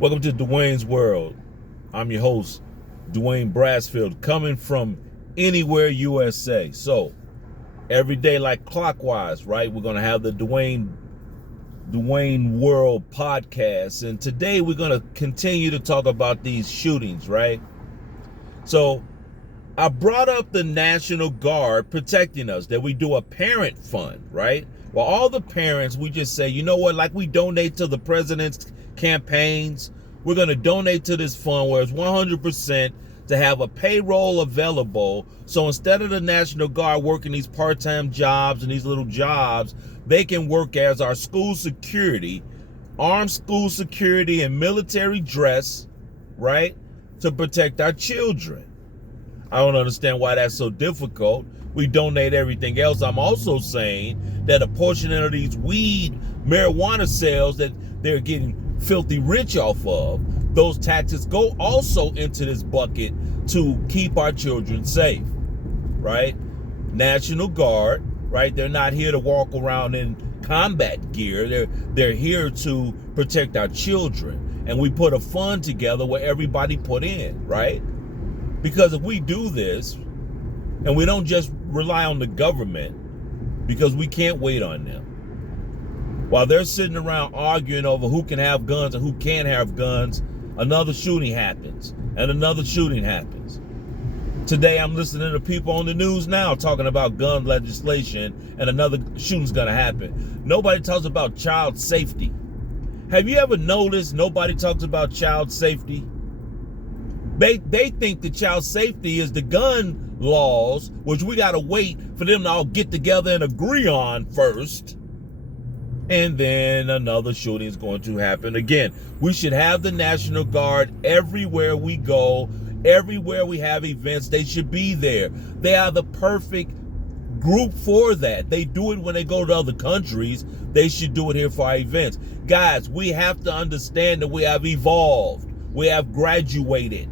Welcome to Dwayne's World. I'm your host, Dwayne Brasfield, coming from anywhere USA. So every day, like clockwise, right? We're gonna have the Dwayne World podcast, and today we're gonna continue to talk about these shootings, right? So I brought up the National Guard protecting us, that we do a parent fund, right? Well, all the parents, we just say, you know what, like we donate to the president's campaigns, we're going to donate to this fund where it's 100% to have a payroll available. So instead of the National Guard working these part-time jobs and these little jobs, they can work as our school security, armed school security and military dress, right, to protect our children. I don't understand why that's so difficult. We donate everything else. I'm also saying that a portion of these marijuana sales that they're getting filthy rich off of, those taxes go also into this bucket to keep our children safe, right? National Guard, right? They're not here to walk around in combat gear. They're here to protect our children. And we put a fund together where everybody put in, right? Because if we do this, and we don't just rely on the government, because we can't wait on them. While they're sitting around arguing over who can have guns and who can't have guns, another shooting happens, and another shooting happens. Today I'm listening to people on the news now talking about gun legislation, and another shooting's gonna happen. Nobody talks about child safety. Have you ever noticed nobody talks about child safety? They think that child safety is the gun laws, which we got to wait for them to all get together and agree on first. And then another shooting is going to happen again. We should have the National Guard everywhere we go, everywhere we have events. They should be there. They are the perfect group for that. They do it when they go to other countries. They should do it here for our events. Guys, we have to understand that we have evolved. We have graduated.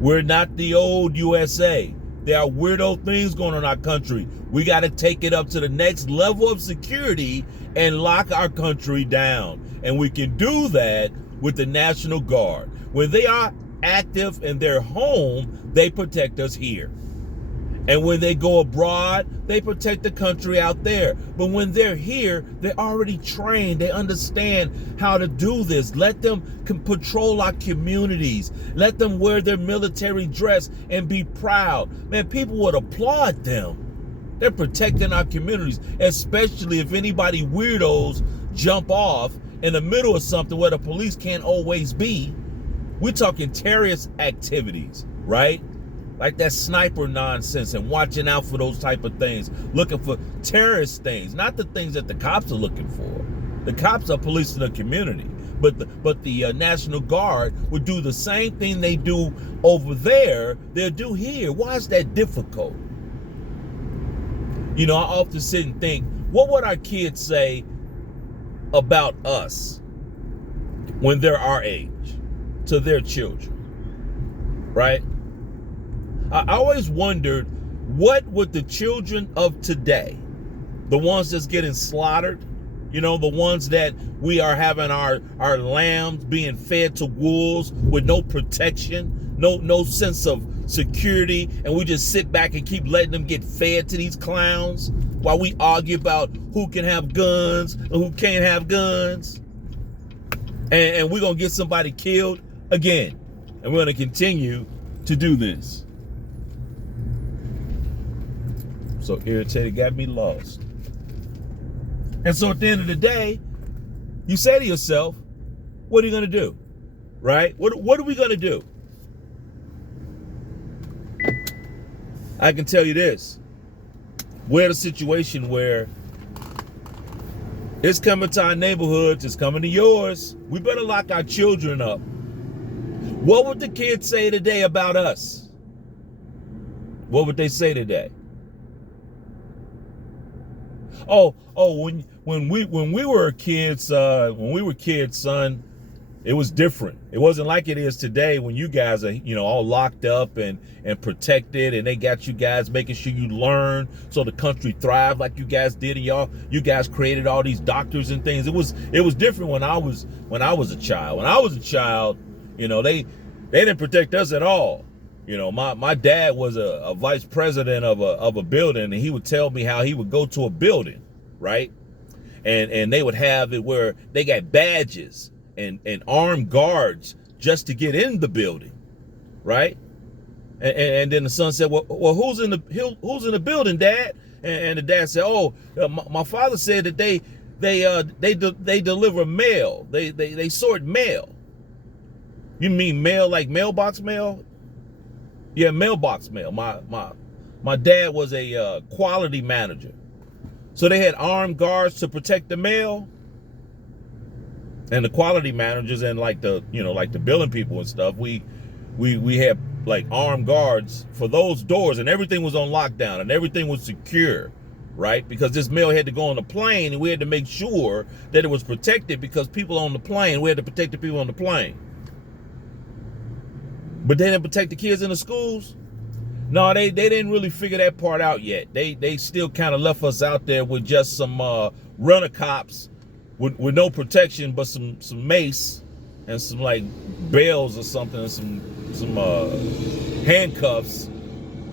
We're not the old USA. There are weirdo things going on in our country. We got to take it up to the next level of security and lock our country down. And we can do that with the National Guard. When they are active in their home, they protect us here. And when they go abroad, they protect the country out there. But when they're here, they're already trained. They understand how to do this. Let them patrol our communities. Let them wear their military dress and be proud. Man, people would applaud them. They're protecting our communities, especially if anybody weirdos jump off in the middle of something where the police can't always be. We're talking terrorist activities, right? Like that sniper nonsense, and watching out for those type of things, looking for terrorist things, not the things that the cops are looking for. The cops are policing the community, but the National Guard would do the same thing they do over there, they'll do here. Why is that difficult? You know, I often sit and think, what would our kids say about us when they're our age to their children, right? I always wondered, what would the children of today, the ones that's getting slaughtered, you know, the ones that we are having our lambs being fed to wolves with no protection, no sense of security, and we just sit back and keep letting them get fed to these clowns while we argue about who can have guns and who can't have guns, and we're gonna get somebody killed again, and we're gonna continue to do this. So irritated, got me lost. And so at the end of the day, you say to yourself, what are you going to do? Right? What are we going to do? I can tell you this. We're in a situation where it's coming to our neighborhoods, it's coming to yours. We better lock our children up. What would the kids say today about us? What would they say today? When we were kids, son, It was different. It wasn't like it is today when you guys are, all locked up and protected, and they got you guys making sure you learn so the country thrived like you guys did, and you guys created all these doctors and things. It was different when I was a child. When I was a child, they didn't protect us at all. My dad was a vice president of a building, and he would tell me how he would go to a building, right? And they would have it where they got badges and armed guards just to get in the building, right? And then the son said, well, who's in the building, Dad? And the dad said, oh, my father said that they deliver mail. They sort mail. You mean mail like mailbox mail? Yeah, mailbox mail. My dad was a quality manager, so they had armed guards to protect the mail. And the quality managers and like the billing people and stuff, we had like armed guards for those doors, and everything was on lockdown and everything was secure, right? Because this mail had to go on the plane, and we had to make sure that it was protected, because people on the plane, we had to protect the people on the plane. But they didn't protect the kids in the schools. No, they didn't really figure that part out yet. They still kind of left us out there with just some runner cops with no protection, but some mace and some like bells or something, and some handcuffs.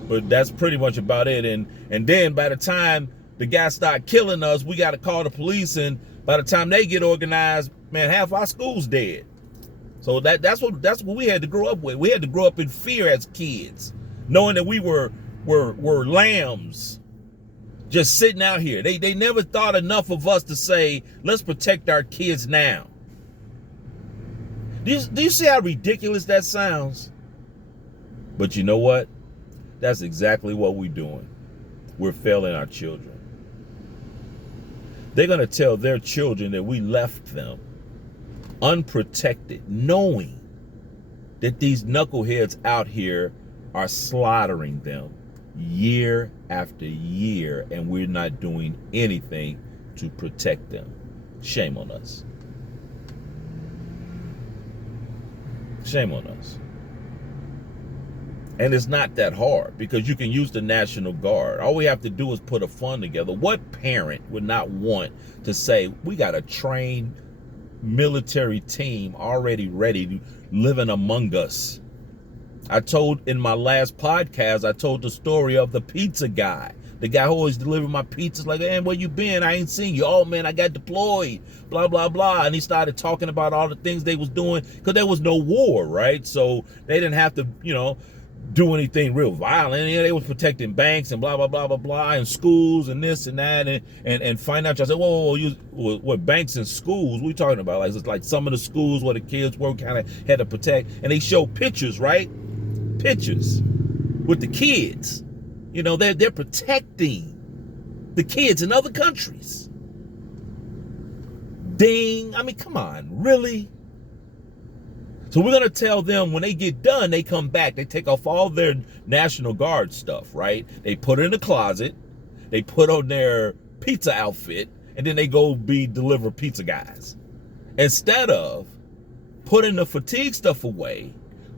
But that's pretty much about it. And then by the time the guys start killing us, we got to call the police, and by the time they get organized, man, half our school's dead. So that's what we had to grow up with. We had to grow up in fear as kids, knowing that we were lambs just sitting out here. They never thought enough of us to say, let's protect our kids now. Do you see how ridiculous that sounds? But you know what? That's exactly what we're doing. We're failing our children. They're going to tell their children that we left them unprotected, knowing that these knuckleheads out here are slaughtering them year after year, and we're not doing anything to protect them. Shame on us. Shame on us. And it's not that hard, because you can use the National Guard. All we have to do is put a fund together. What parent would not want to say, we got a trained military team already ready, living among us? I told in my last podcast, I told the story of the pizza guy. The guy who always delivered my pizzas, like, man, where you been? I ain't seen you. Oh, man, I got deployed, blah, blah, blah. And he started talking about all the things they was doing, because there was no war, right? So they didn't have to, do anything real violent. They was protecting banks and blah, blah, blah, blah, blah, and schools and this and that, and financial. I said, whoa, what banks and schools? What are we talking about? Like, it's like some of the schools where the kids were kind of had to protect. And they show pictures, right? Pictures with the kids. They're protecting the kids in other countries. Ding. I mean, come on, really? So we're going to tell them when they get done, they come back, they take off all their National Guard stuff, right? They put it in the closet, they put on their pizza outfit, and then they go deliver pizza guys. Instead of putting the fatigue stuff away,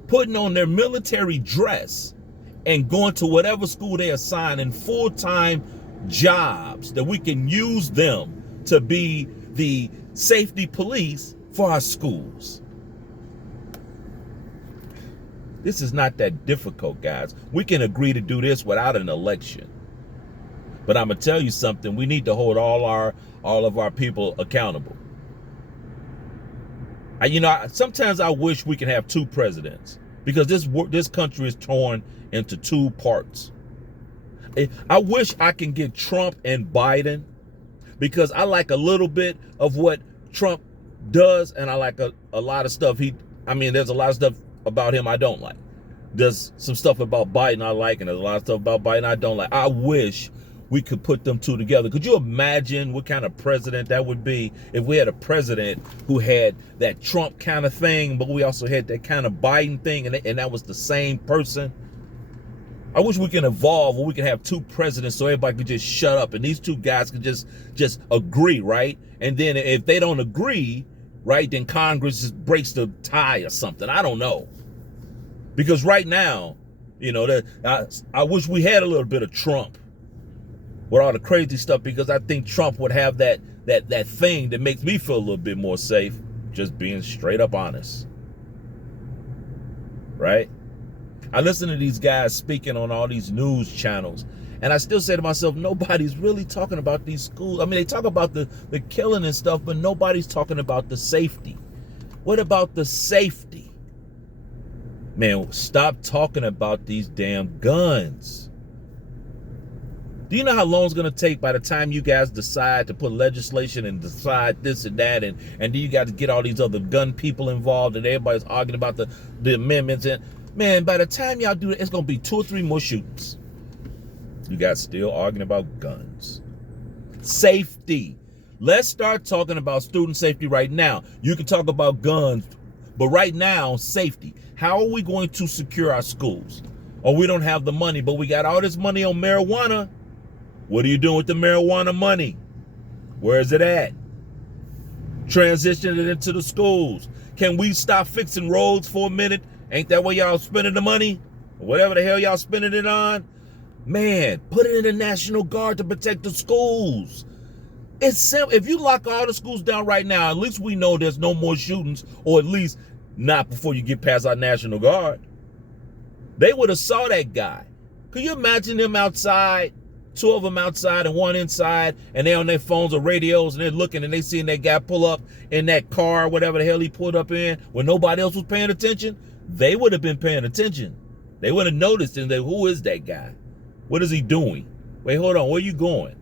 putting on their military dress, and going to whatever school they assign in full-time jobs, that we can use them to be the safety police for our schools. This is not that difficult, guys. We can agree to do this without an election. But I'm gonna tell you something. We need to hold all of our people accountable. Sometimes I wish we could have two presidents, because this country is torn into two parts. I wish I can get Trump and Biden, because I like a little bit of what Trump does, and I like a lot of stuff there's a lot of stuff about him I don't like. There's some stuff about Biden I like, and there's a lot of stuff about Biden I don't like. I wish we could put them two together. Could you imagine what kind of president that would be if we had a president who had that Trump kind of thing, but we also had that kind of Biden thing, and that was the same person? I wish we can evolve where we can have two presidents so everybody could just shut up, and these two guys could just agree, right? And then if they don't agree, right, then Congress just breaks the tie or something. I don't know. Because right now, you know, I wish we had a little bit of Trump with all the crazy stuff, because I think Trump would have that thing that makes me feel a little bit more safe, just being straight up honest. Right? I listen to these guys speaking on all these news channels, and I still say to myself, nobody's really talking about these schools. I mean, they talk about the killing and stuff, but nobody's talking about the safety. What about the safety? Man, stop talking about these damn guns. Do you know how long it's going to take by the time you guys decide to put legislation and decide this and that, and do you got to get all these other gun people involved, and everybody's arguing about the amendments? And man, by the time y'all do it, it's going to be 2 or 3 more shootings. You guys still arguing about guns. Safety. Let's start talking about student safety right now. You can talk about guns, but right now, safety. How are we going to secure our schools? Oh, we don't have the money, but we got all this money on marijuana. What are you doing with the marijuana money? Where is it at? Transition it into the schools. Can we stop fixing roads for a minute? Ain't that where y'all spending the money? Or whatever the hell y'all spending it on? Man, put it in the National Guard to protect the schools. It's simple. If you lock all the schools down right now, at least we know there's no more shootings, or at least not before you get past our National Guard. They would have saw that guy. Could you imagine them outside? 2 of them outside and 1 inside, and they're on their phones or radios, and they're looking, and they seeing that guy pull up in that car, whatever the hell he pulled up in, when nobody else was paying attention. They would have been paying attention. They would have noticed, and they, who is that guy? What is he doing? Wait, hold on, where you going?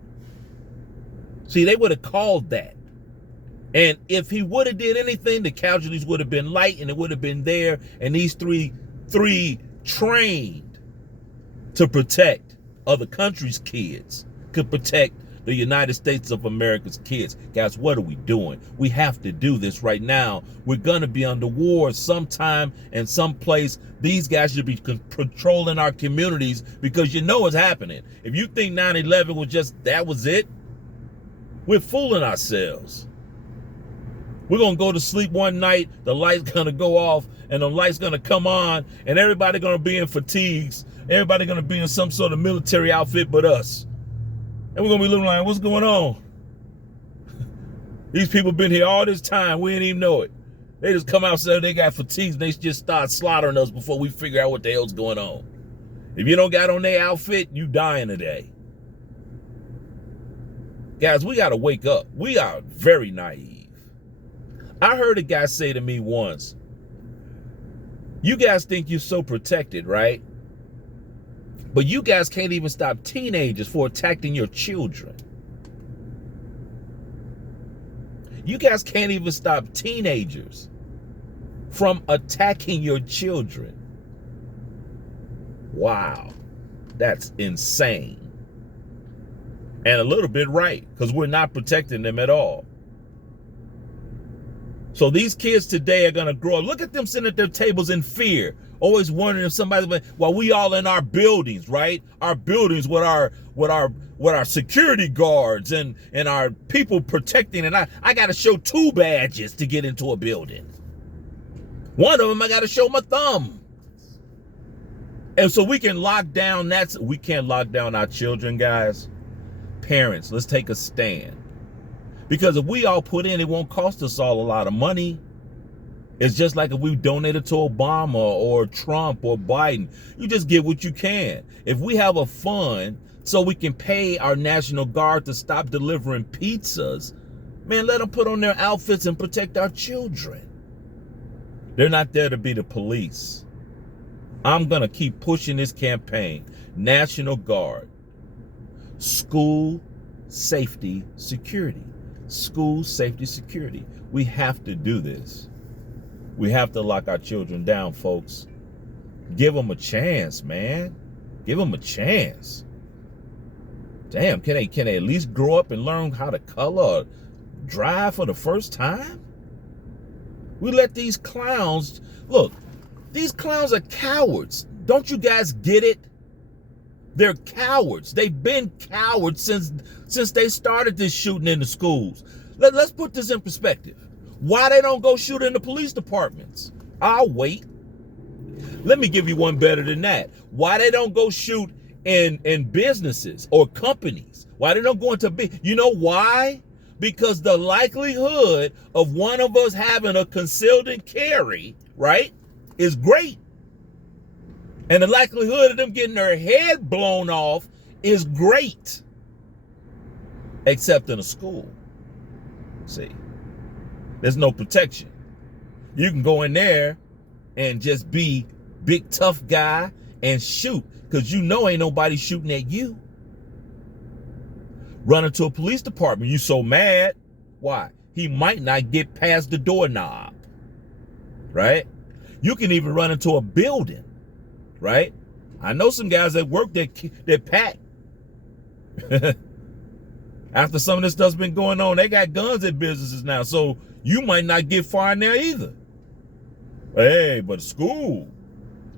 See, they would have called that. And if he would have did anything, the casualties would have been light, and it would have been there, and these three trained to protect other countries' kids, could protect the United States of America's kids. Guys, what are we doing? We have to do this right now. We're going to be under war sometime and someplace. These guys should be patrolling our communities, because you know what's happening. If you think 9/11 was just, that was it, we're fooling ourselves. We're going to go to sleep one night, the light's going to go off, and the light's going to come on, and everybody going to be in fatigues. Everybody going to be in some sort of military outfit but us. And we're going to be looking like, what's going on? These people been here all this time. We didn't even know it. They just come outside, they got fatigues, and they just start slaughtering us before we figure out what the hell's going on. If you don't got on their outfit, you dying today. Guys, we got to wake up. We are very naive. I heard a guy say to me once, you guys think you're so protected, right? But you guys can't even stop teenagers from attacking your children. You guys can't even stop teenagers from attacking your children. Wow, that's insane. And a little bit right, because we're not protecting them at all. So these kids today are going to grow up. Look at them sitting at their tables in fear, always wondering if somebody, while we all in our buildings, right? Our buildings with our security guards and our people protecting. And I got to show 2 badges to get into a building. One of them, I got to show my thumb. And so we can lock down, we can't lock down our children, guys. Parents, let's take a stand. Because if we all put in, it won't cost us all a lot of money. It's just like if we donated to Obama or Trump or Biden. You just get what you can. If we have a fund so we can pay our National Guard to stop delivering pizzas, man, let them put on their outfits and protect our children. They're not there to be the police. I'm going to keep pushing this campaign. National Guard. School safety security. School safety security. We have to do this. We have to lock our children down, folks. Give them a chance, man. Give them a chance. Damn, can they at least grow up and learn how to color or drive for the first time? We let these clowns, look, these clowns are cowards. Don't you guys get it? They're cowards. They've been cowards since they started this shooting in the schools. Let's put this in perspective. Why they don't go shoot in the police departments? I'll wait. Let me give you one better than that. Why they don't go shoot in businesses or companies? Why they don't go into you know why? Because the likelihood of one of us having a concealed and carry, right, is great. And the likelihood of them getting their head blown off is great. Except in a school. See, there's no protection. You can go in there and just be big tough guy and shoot, because you know ain't nobody shooting at you. Run into a police department, you so mad. Why? He might not get past the doorknob, right? You can even run into a building, right? I know some guys that work that pack. After some of this stuff's been going on, they got guns at businesses now, so you might not get far in there either. Hey, but school.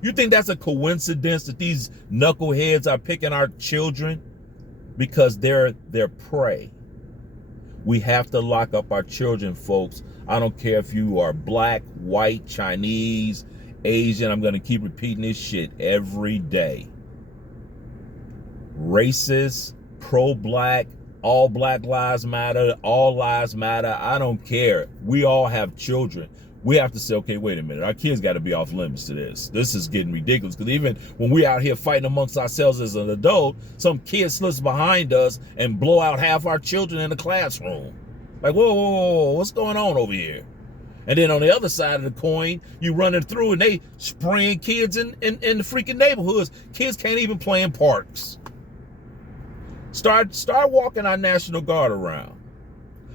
You think that's a coincidence that these knuckleheads are picking our children? Because they're prey. We have to lock up our children, folks. I don't care if you are black, white, Chinese, Asian. I'm going to keep repeating this shit every day. Racist, pro-black, all black lives matter, all lives matter. I don't care. We all have children. We have to say, okay, wait a minute. Our kids got to be off limits to this. This is getting ridiculous. Because even when we out here fighting amongst ourselves as an adult, some kid slips behind us and blow out half our children in the classroom. Like, whoa, whoa, whoa, what's going on over here? And then on the other side of the coin, you running through and they spraying kids in the freaking neighborhoods. Kids can't even play in parks. Start walking our National Guard around.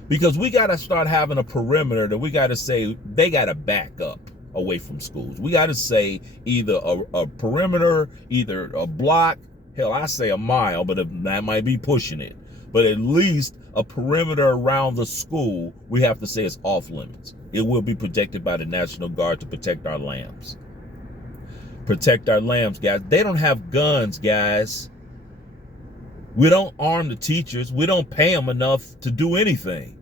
Because we got to start having a perimeter that we got to say they got to back up away from schools. We got to say either a perimeter, either a block, hell, I say a mile, but that might be pushing it. But at least a perimeter around the school, we have to say it's off limits. It will be protected by the National Guard to protect our lambs. Protect our lambs, guys. They don't have guns, guys. We don't arm the teachers. We don't pay them enough to do anything.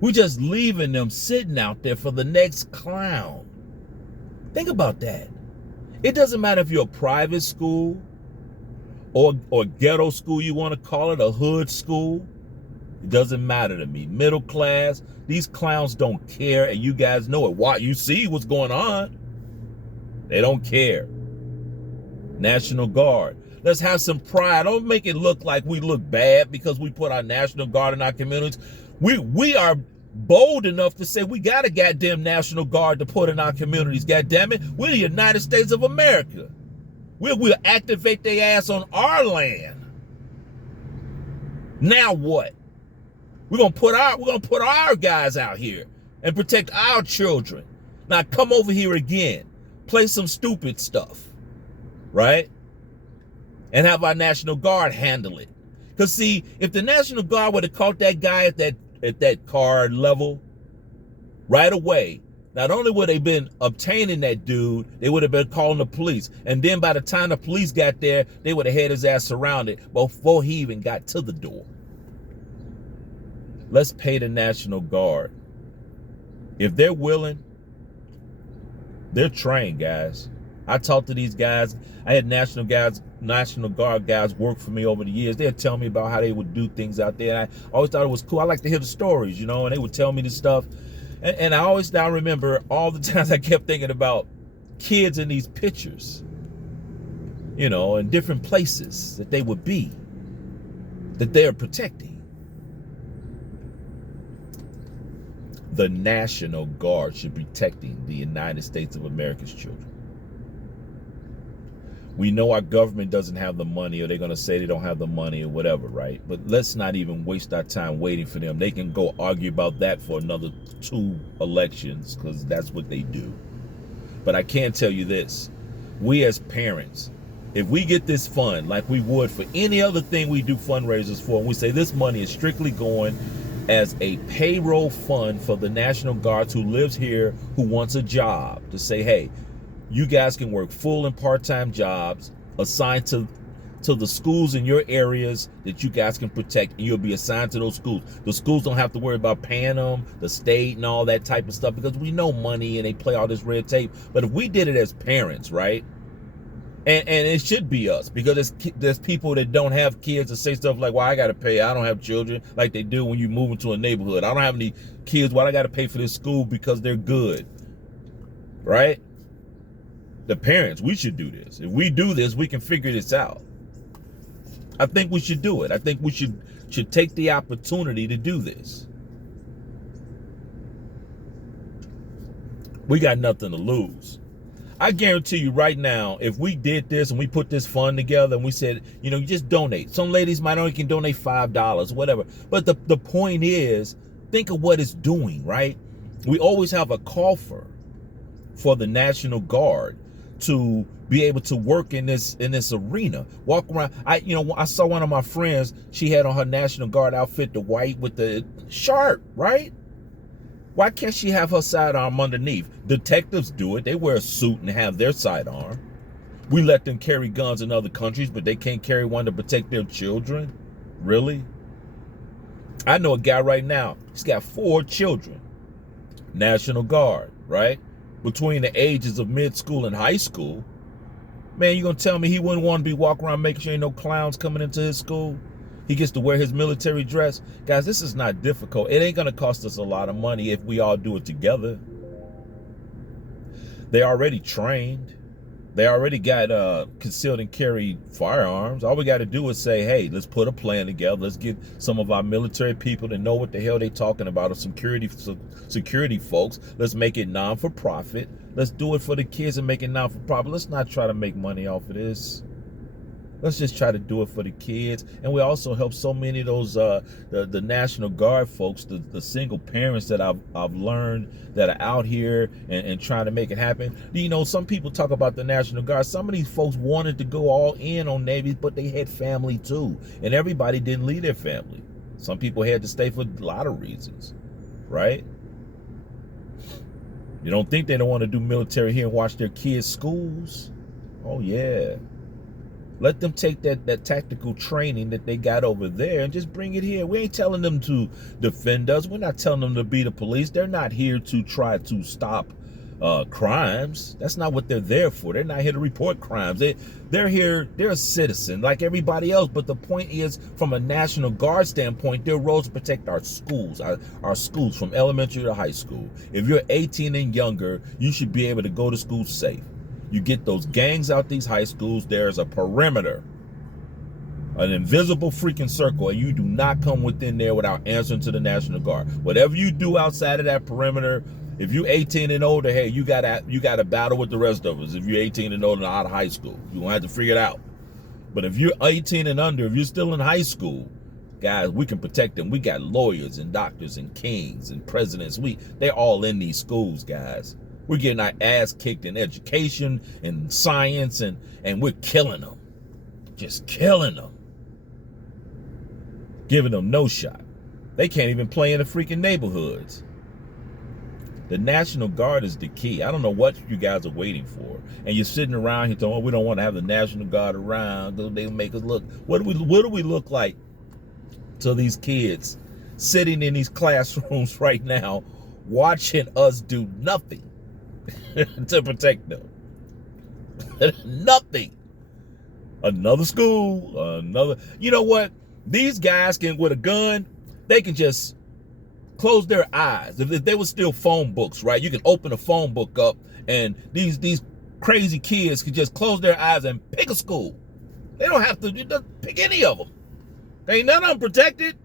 We're just leaving them sitting out there for the next clown. Think about that. It doesn't matter if you're a private school or ghetto school, you want to call it, a hood school. It doesn't matter to me. Middle class, these clowns don't care, and you guys know it. Why? You see what's going on. They don't care. National Guard. Let's have some pride. Don't make it look like we look bad because we put our National Guard in our communities. We are bold enough to say we got a goddamn National Guard to put in our communities. Goddamn it, we're the United States of America. We'll activate their ass on our land. Now what? We're gonna put our guys out here and protect our children. Now come over here again, play some stupid stuff, right? And have our National Guard handle it. Because see, if the National Guard would have caught that guy at that card level right away, not only would they been obtaining that dude, they would have been calling the police. And then by the time the police got there, they would have had his ass surrounded before he even got to the door. Let's pay the National Guard. If they're willing, they're trained, guys. I talked to these guys. I had National Guard guys work for me over the years. They'd tell me about how they would do things out there. And I always thought it was cool. I like to hear the stories, you know, and they would tell me this stuff. And I always now remember all the times I kept thinking about kids in these pictures, you know, in different places that they would be, that they're protecting. The National Guard should be protecting the United States of America's children. We know our government doesn't have the money, or they're going to say they don't have the money or whatever, right? But let's not even waste our time waiting for them. They can go argue about that for another 2 elections, because that's what they do. But I can tell you this. We as parents, if we get this fund like we would for any other thing we do fundraisers for, and we say this money is strictly going as a payroll fund for the National Guard who lives here, who wants a job, to say, hey, you guys can work full and part-time jobs assigned to to the schools in your areas that you guys can protect, and you'll be assigned to those schools. The schools don't have to worry about paying them, the state and all that type of stuff, because we know money and they play all this red tape. But if we did it as parents, right? And it should be us, because there's people that don't have kids that say stuff like, well, I got to pay. I don't have children, like they do when you move into a neighborhood. I don't have any kids. Why I got to pay for this school because they're good, right? The parents, we should do this. If we do this, we can figure this out. I think we should do it. I think we should take the opportunity to do this. We got nothing to lose. I guarantee you right now, if we did this and we put this fund together and we said, you just donate. Some ladies might only can donate $5, whatever. But the point is, think of what it's doing, right? We always have a coffer for the National Guard to be able to work in this arena. Walk around. I saw one of my friends, she had on her National Guard outfit, the white with the sharp, right? Why can't she have her sidearm underneath? Detectives do it. They wear a suit and have their sidearm. We let them carry guns in other countries, but they can't carry one to protect their children? Really? I know a guy right now, he's got 4 children. National Guard, right? Between the ages of mid-school and high school. Man, you gonna tell me he wouldn't want to be walking around making sure ain't no clowns coming into his school? He gets to wear his military dress. Guys, this is not difficult. It ain't gonna cost us a lot of money if we all do it together. They already trained. They already got concealed and carry firearms. All we got to do is say, hey, let's put a plan together. Let's get some of our military people to know what the hell they talking about, or security folks. Let's make it non-for-profit. Let's do it for the kids and make it non-for-profit. Let's not try to make money off of this. Let's just try to do it for the kids. And we also help so many of those the National Guard folks, the single parents that I've learned that are out here and trying to make it happen. Some people talk about the National Guard. Some of these folks wanted to go all in on Navy, but they had family too. And everybody didn't leave their family. Some people had to stay for a lot of reasons, right? You don't think they don't want to do military here and watch their kids' schools? Oh, yeah. Let them take that tactical training that they got over there and just bring it here. We ain't telling them to defend us. We're not telling them to be the police. They're not here to try to stop crimes. That's not what they're there for. They're not here to report crimes. They're here, they're a citizen like everybody else. But the point is, from a National Guard standpoint, their role is to protect our schools, our schools from elementary to high school. If you're 18 and younger, you should be able to go to school safe. You get those gangs out these high schools, there's a perimeter, an invisible freaking circle, and you do not come within there without answering to the National Guard. Whatever you do outside of that perimeter, if you're 18 and older, hey, you got to battle with the rest of us. If you're 18 and older and out of high school, you're going to have to figure it out. But if you're 18 and under, if you're still in high school, guys, we can protect them. We got lawyers and doctors and kings and presidents. They're all in these schools, guys. We're getting our ass kicked in education and science, and we're killing them. Just killing them. Giving them no shot. They can't even play in the freaking neighborhoods. The National Guard is the key. I don't know what you guys are waiting for. And you're sitting around here talking, we don't want to have the National Guard around. They'll make us look. What do we look like to these kids sitting in these classrooms right now watching us do nothing to protect them? Nothing. Another school, another. You know what? These guys can, with a gun, they can just close their eyes. If they were still phone books, right? You can open a phone book up, and these crazy kids can just close their eyes and pick a school. They don't have to pick any of them. Ain't none of them protected.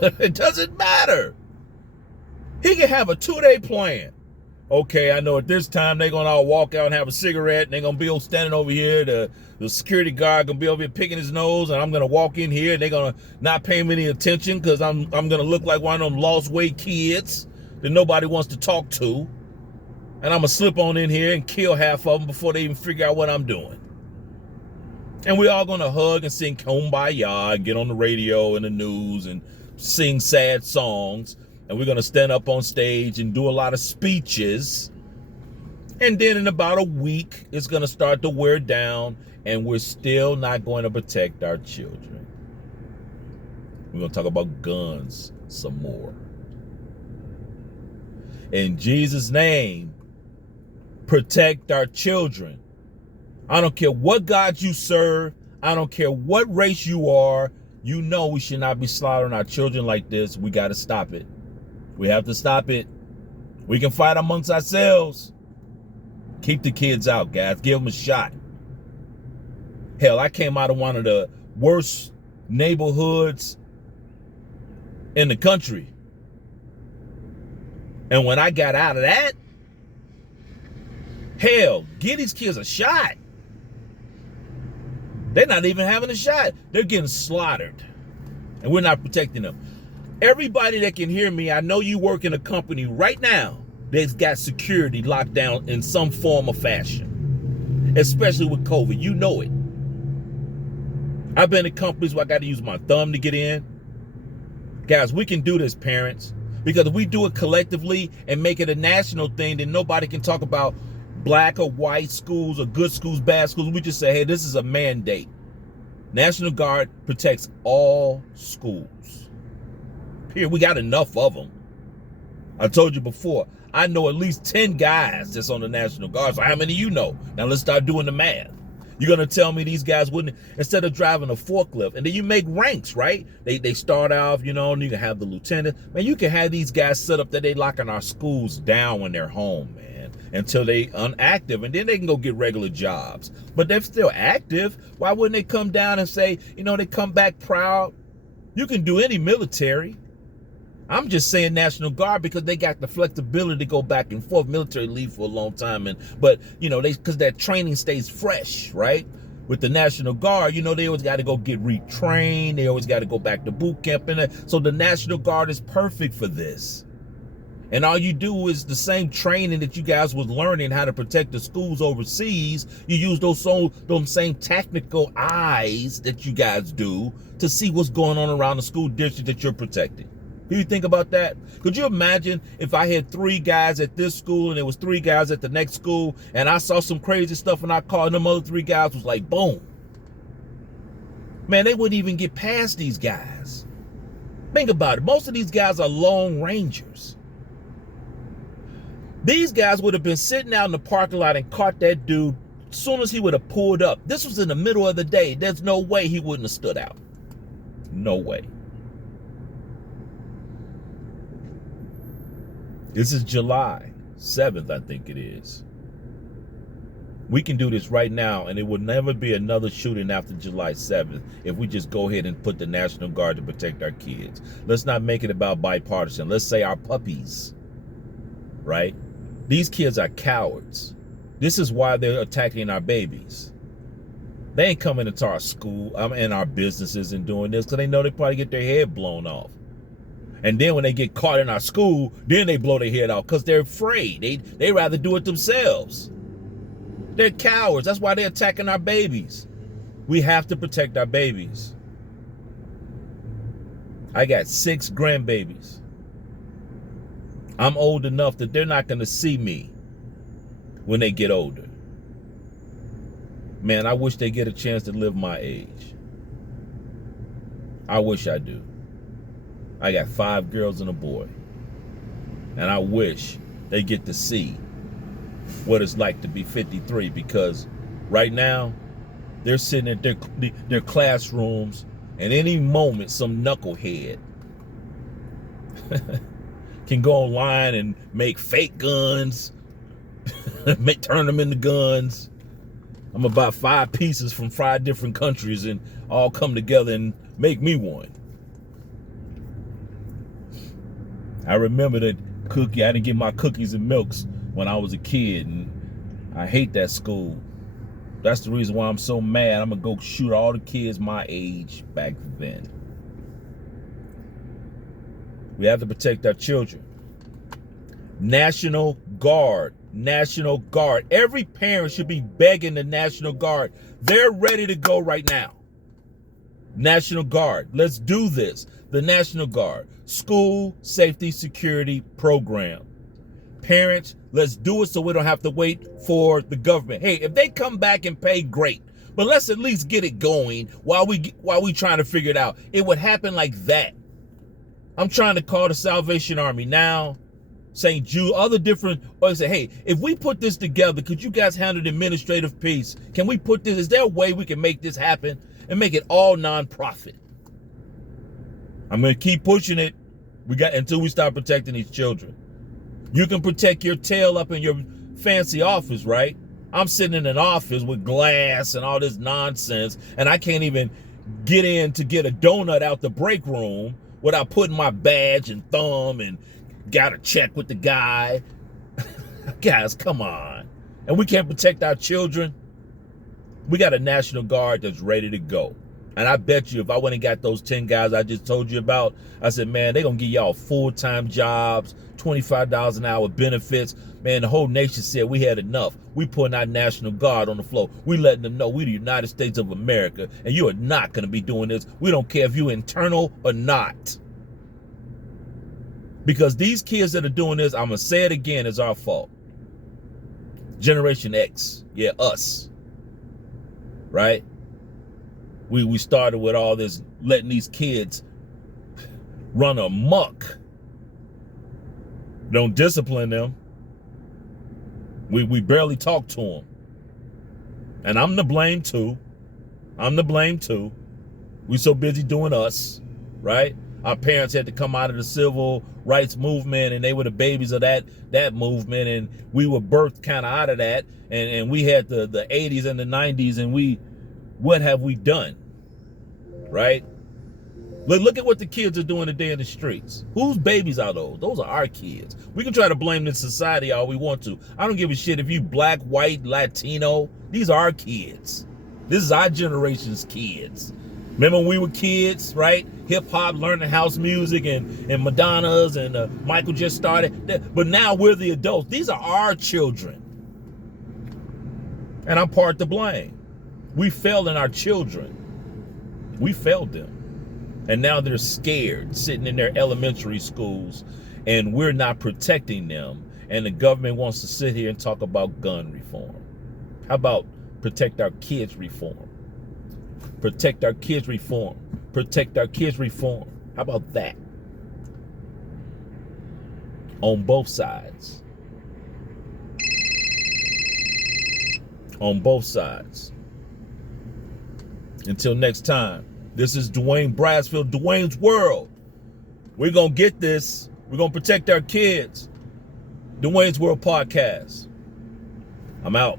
It doesn't matter. He can have a 2-day plan. Okay, I know at this time they're going to all walk out and have a cigarette, and they're going to be standing over here. The security guard going to be over here picking his nose, and I'm going to walk in here, and they're going to not pay me any attention because I'm going to look like one of them lost weight kids that nobody wants to talk to. And I'm going to slip on in here and kill half of them before they even figure out what I'm doing. And we're all going to hug and sing Kumbaya and get on the radio and the news and sing sad songs. And we're going to stand up on stage and do a lot of speeches. And then in about a week, it's going to start to wear down. and we're still not going to protect our children. We're going to talk about guns some more. In Jesus' name, protect our children. I don't care what God you serve. I don't care what race you are. You know we should not be slaughtering our children like this. We got to stop it. We have to stop it. We can fight amongst ourselves. Keep the kids out, guys. Give them a shot. Hell, I came out of one of the worst neighborhoods in the country. And when I got out of that, hell, give these kids a shot. They're not even having a shot. They're getting slaughtered. And we're not protecting them. Everybody that can hear me, I know you work in a company right now that's got security locked down in some form or fashion. Especially with COVID. You know it. I've been in companies where I got to use my thumb to get in. Guys, we can do this, parents. Because if we do it collectively and make it a national thing, then nobody can talk about black or white schools or good schools, bad schools. We just say, hey, this is a mandate. National Guard protects all schools. Here, we got enough of them. I told you before, I know at least 10 guys that's on the National Guard. So how many you know? Now let's start doing the math. You're going to tell me these guys wouldn't, instead of driving a forklift, and then you make ranks, right? They start off, you know, and you can have the lieutenant. Man, you can have these guys set up that they locking our schools down when they're home, man, until they unactive, and then they can go get regular jobs. But they're still active. Why wouldn't they come down and say, you know, they come back proud? You can do any military. I'm just saying National Guard because they got the flexibility to go back and forth. Military leave for a long time, but you know, because that training stays fresh, right? With the National Guard, you know, they always got to go get retrained. They always got to go back to boot camp, and so the National Guard is perfect for this. And all you do is the same training that you guys was learning how to protect the schools overseas. You use those same technical eyes that you guys do to see what's going on around the school district that you're protecting. Do you think about that? Could you imagine if I had 3 guys at this school and there was 3 guys at the next school, and I saw some crazy stuff and I called them other 3 guys, was like, boom. Man, they wouldn't even get past these guys. Think about it. Most of these guys are lone rangers. These guys would have been sitting out in the parking lot and caught that dude as soon as he would have pulled up. This was in the middle of the day. There's no way he wouldn't have stood out. No way. This is July 7th, I think it is. We can do this right now, and it will never be another shooting after July 7th if we just go ahead and put the National Guard to protect our kids. Let's not make it about bipartisan. Let's say our puppies, right? These kids are cowards. This is why they're attacking our babies. They ain't coming into our school and our businesses and doing this because they know they probably get their head blown off. And then when they get caught in our school, then they blow their head off because they're afraid. They rather do it themselves. They're cowards. That's why they're attacking our babies. We have to protect our babies. I got 6 grandbabies. I'm old enough that they're not going to see me when they get older. Man, I wish they get a chance to live my age. I wish I do. I got 5 girls and a boy. And I wish they get to see what it's like to be 53, because right now they're sitting at their classrooms, and any moment some knucklehead can go online and make fake guns, turn them into guns. I'm gonna buy 5 pieces from 5 different countries and all come together and make me one. I remember that cookie. I didn't get my cookies and milks when I was a kid, and I hate that school. That's the reason why I'm so mad. I'm gonna go shoot all the kids my age back then. We have to protect our children. National Guard. National Guard. Every parent should be begging the National Guard. They're ready to go right now. National Guard. Let's do this. The National Guard. School Safety Security Program. Parents, let's do it so we don't have to wait for the government. Hey, if they come back and pay, great. But let's at least get it going while we trying to figure it out. It would happen like that. I'm trying to call the Salvation Army now, St. Jude, other different, or say, hey, if we put this together, could you guys handle the administrative piece? Can we put this, is there a way we can make this happen and make it all nonprofit? I'm going to keep pushing it. Until we start protecting these children. You can protect your tail up in your fancy office, right? I'm sitting in an office with glass and all this nonsense, and I can't even get in to get a donut out the break room without putting my badge and thumb and got to check with the guy. Guys, come on. And we can't protect our children. We got a National Guard that's ready to go. And I bet you if I went and got those 10 guys I just told you about, I said, man, they're going to give y'all full-time jobs, $25 an hour benefits. Man, the whole nation said we had enough. We putting our National Guard on the floor. We letting them know we the United States of America, and you are not going to be doing this. We don't care if you're internal or not. Because these kids that are doing this, I'm going to say it again, is our fault. Generation X, yeah, us, right? We started with all this, letting these kids run amok. Don't discipline them. We barely talk to them. And I'm to blame too. We so busy doing us, right? Our parents had to come out of the civil rights movement, and they were the babies of that movement, and we were birthed kind of out of that, and we had the 80s and the 90s, and what have we done? Right? Look at what the kids are doing today in the streets. Whose babies are those? Those are our kids. We can try to blame this society all we want to. I don't give a shit if you black, white, Latino. These are our kids. This is our generation's kids. Remember when we were kids, right? Hip hop, learning house music and Madonna's and Michael just started. But now we're the adults. These are our children. And I'm part to blame. We failed in our children. We failed them. And now they're scared, sitting in their elementary schools, and we're not protecting them. And the government wants to sit here and talk about gun reform. How about protect our kids reform? Protect our kids reform. Protect our kids reform. How about that? On both sides. On both sides. Until next time, this is Dwayne Brasfield, Dwayne's World. We're going to get this. We're going to protect our kids. Dwayne's World Podcast. I'm out.